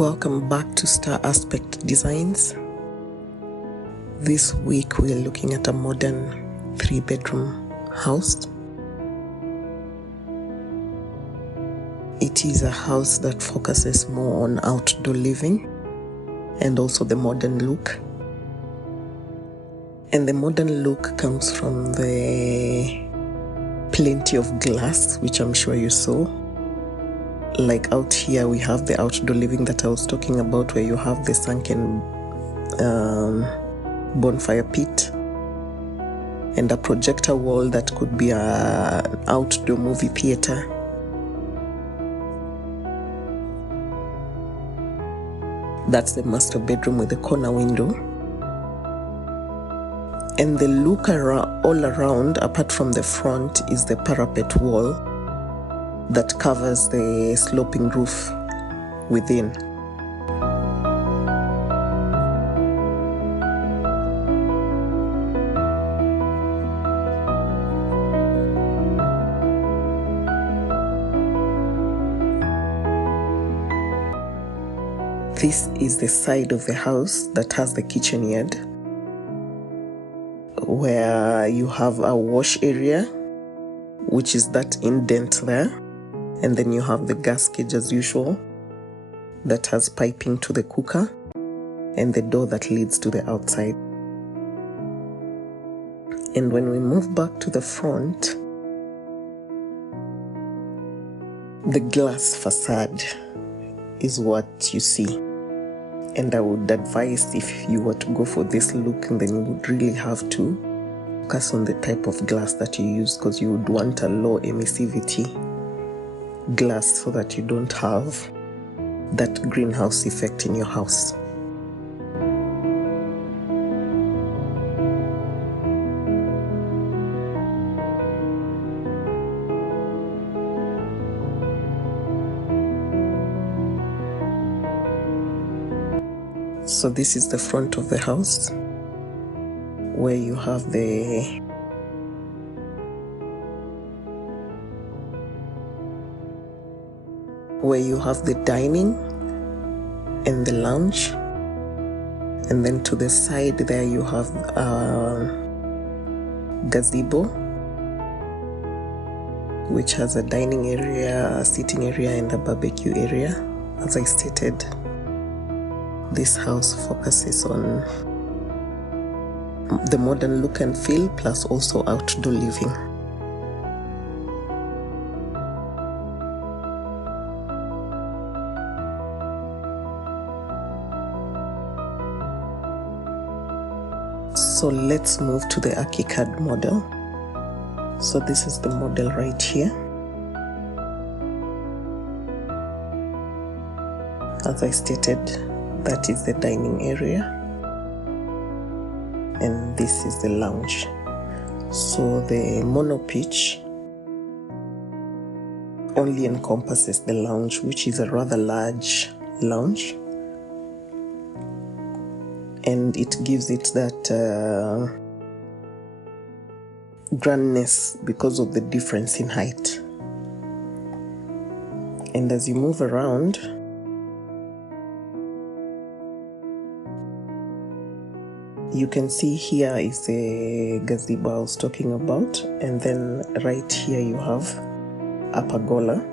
Welcome back to Star Aspect Designs. This week we are looking at a modern 3-bedroom house. It is a house that focuses more on outdoor living and also the modern look. And the modern look comes from the plenty of glass, which I'm sure you saw. Like out here, we have the outdoor living that I was talking about, where you have the sunken bonfire pit and a projector wall that could be an outdoor movie theater. That's the master bedroom with the corner window. And the look all around, apart from the front, is the parapet wall that covers the sloping roof within. This is the side of the house that has the kitchen yard, where you have a wash area, which is that indent there. And then you have the gas cage as usual that has piping to the cooker and the door that leads to the outside. And when we move back to the front, the glass facade is what you see. And I would advise, if you were to go for this look, then you would really have to focus on the type of glass that you use, because you would want a low emissivity glass so that you don't have that greenhouse effect in your house. So this is the front of the house, where you have the dining and the lounge, and then to the side there you have a gazebo, which has a dining area, a sitting area, and a barbecue area. As I stated, this house focuses on the modern look and feel, plus also outdoor living. So let's move to the ArchiCAD model. So this is the model right here. As I stated, that is the dining area, and this is the lounge. So the monopitch only encompasses the lounge, which is a rather large lounge, and it gives it that grandness because of the difference in height. And as you move around, you can see here is the gazebo I was talking about, and then right here you have a pergola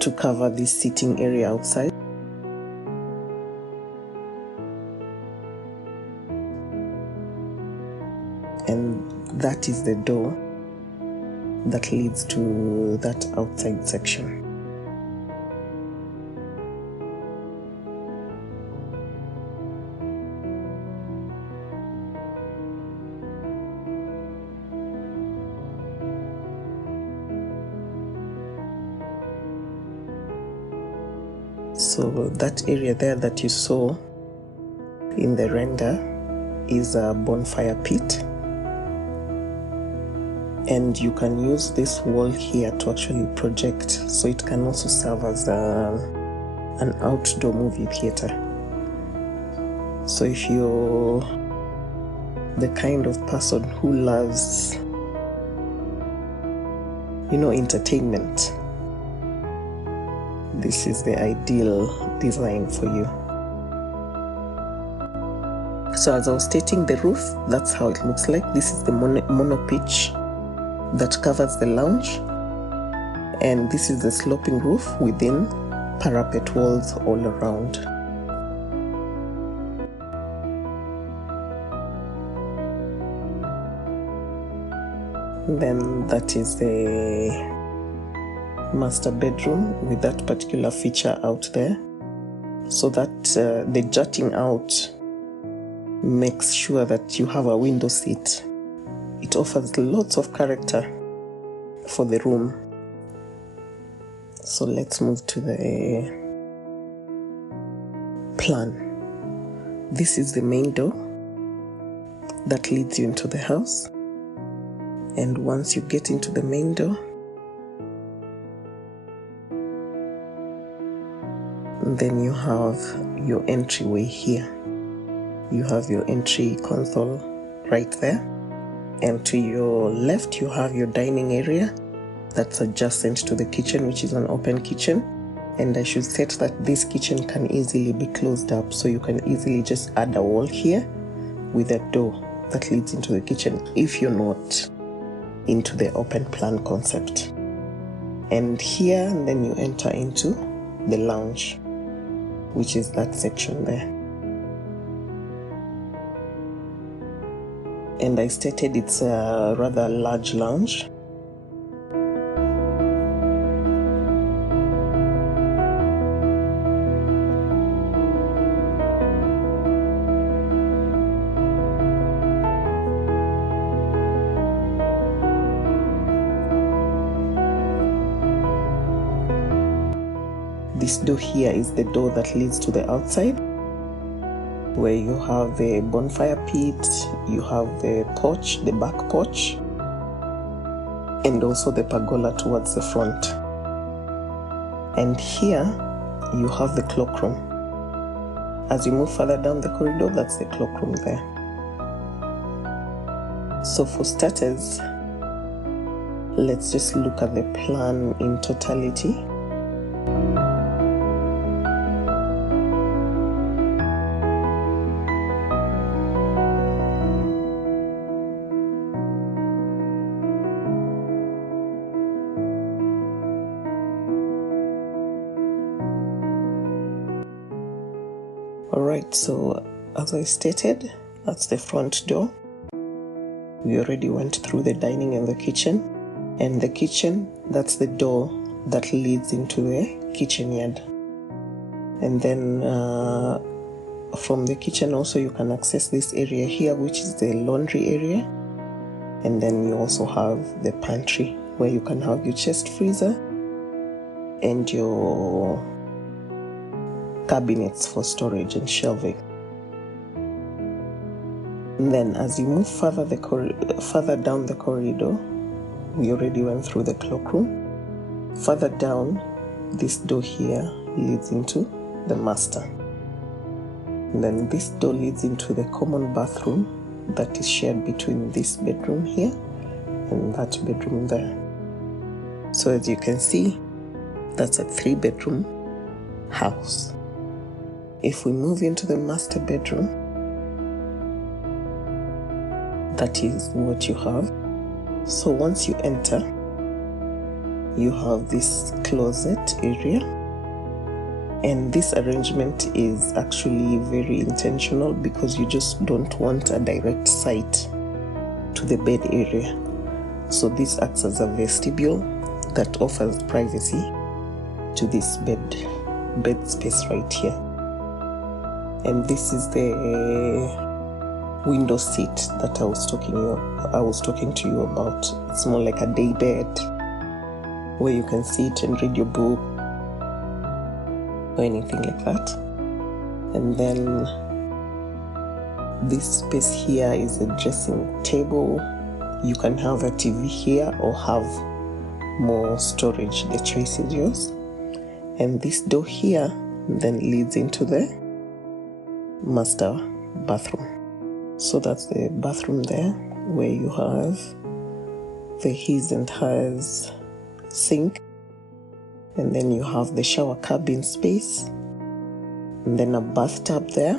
to cover this sitting area outside. And that is the door that leads to that outside section. So that area there that you saw in the render is a bonfire pit. And you can use this wall here to actually project, so it can also serve as an outdoor movie theater. So if you're the kind of person who loves, entertainment, this is the ideal design for you. So as I was stating, the roof, that's how it looks like. This is the mono pitch that covers the lounge, and this is the sloping roof within parapet walls all around. Then that is the master bedroom with that particular feature out there, so that the jutting out makes sure that you have a window seat. It offers lots of character for the room. So let's move to the plan. This is the main door that leads you into the house, and once you get into the main door, then you have your entryway here. You have your entry console right there, and to your left you have your dining area that's adjacent to the kitchen, which is an open kitchen. And I should state that this kitchen can easily be closed up, so you can easily just add a wall here with a door that leads into the kitchen if you're not into the open plan concept. And here, and then you enter into the lounge, which is that section there. And I stated it's a rather large lounge. This door here is the door that leads to the outside, where you have the bonfire pit, you have the porch, the back porch, and also the pergola towards the front. And here you have the cloakroom. As you move further down the corridor, that's the cloakroom there. So for starters, let's just look at the plan in totality. Alright, so as I stated, that's the front door. We already went through the dining and the kitchen. And the kitchen, that's the door that leads into the kitchen yard. And then from the kitchen also you can access this area here, which is the laundry area. And then you also have the pantry, where you can have your chest freezer and your cabinets for storage and shelving. And then as you move further down the corridor, we already went through the cloakroom. Further down, this door here leads into the master. And then this door leads into the common bathroom that is shared between this bedroom here and that bedroom there. So as you can see, that's a 3-bedroom house. If we move into the master bedroom, that is what you have. So once you enter, you have this closet area, and this arrangement is actually very intentional because you just don't want a direct sight to the bed area. So this acts as a vestibule that offers privacy to this bed space right here. And this is the window seat that I was talking to you about. It's more like a day bed where you can sit and read your book or anything like that. And then this space here is a dressing table. You can have a TV here or have more storage. The choice is yours. And this door here then leads into the master bathroom. So that's the bathroom there, where you have the his and hers sink And then you have the shower cabin space, and then a bathtub there,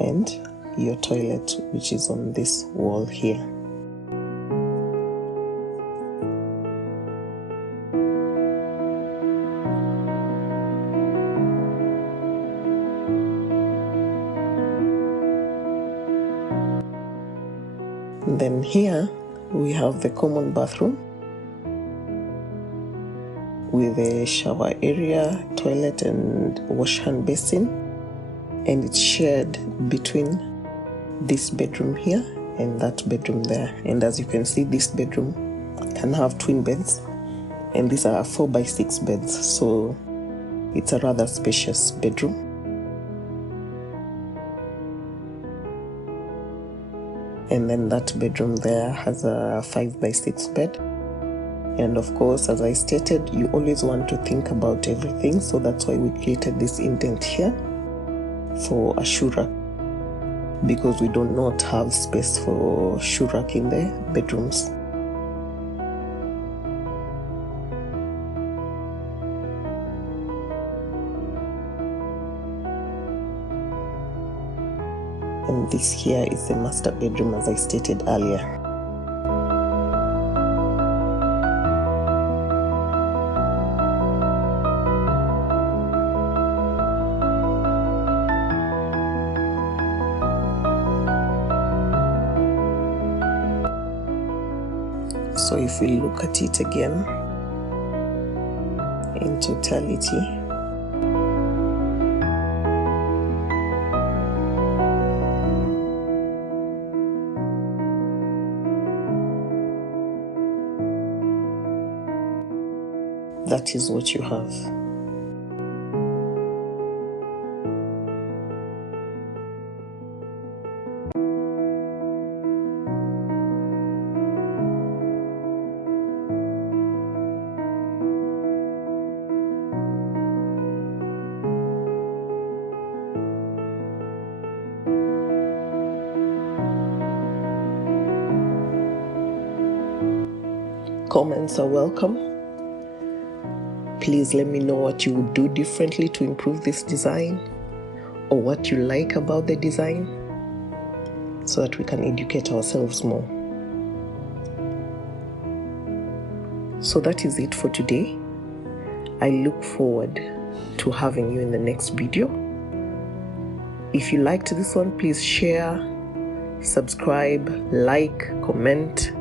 and your toilet, which is on this wall here. And then here we have the common bathroom with a shower area, toilet and wash hand basin, and it's shared between this bedroom here and that bedroom there. And as you can see, this bedroom can have twin beds, and these are 4x6 beds, so it's a rather spacious bedroom. And then that bedroom there has a 5x6 bed. And of course, as I stated, you always want to think about everything, so that's why we created this indent here for a shoe rack, because we do not have space for shoe rack in the bedrooms. And this here is the master bedroom, as I stated earlier. So if we look at it again in totality, that is what you have. Comments are welcome. Please let me know what you would do differently to improve this design, or what you like about the design, so that we can educate ourselves more. So that is it for today. I look forward to having you in the next video. If you liked this one, please share, subscribe, like, comment,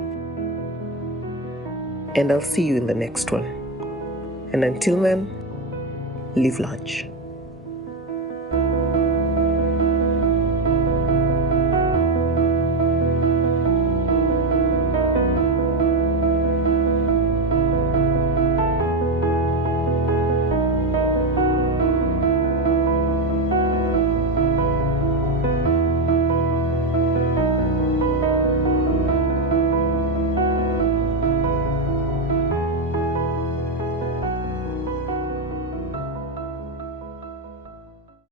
and I'll see you in the next one. And until then, live large.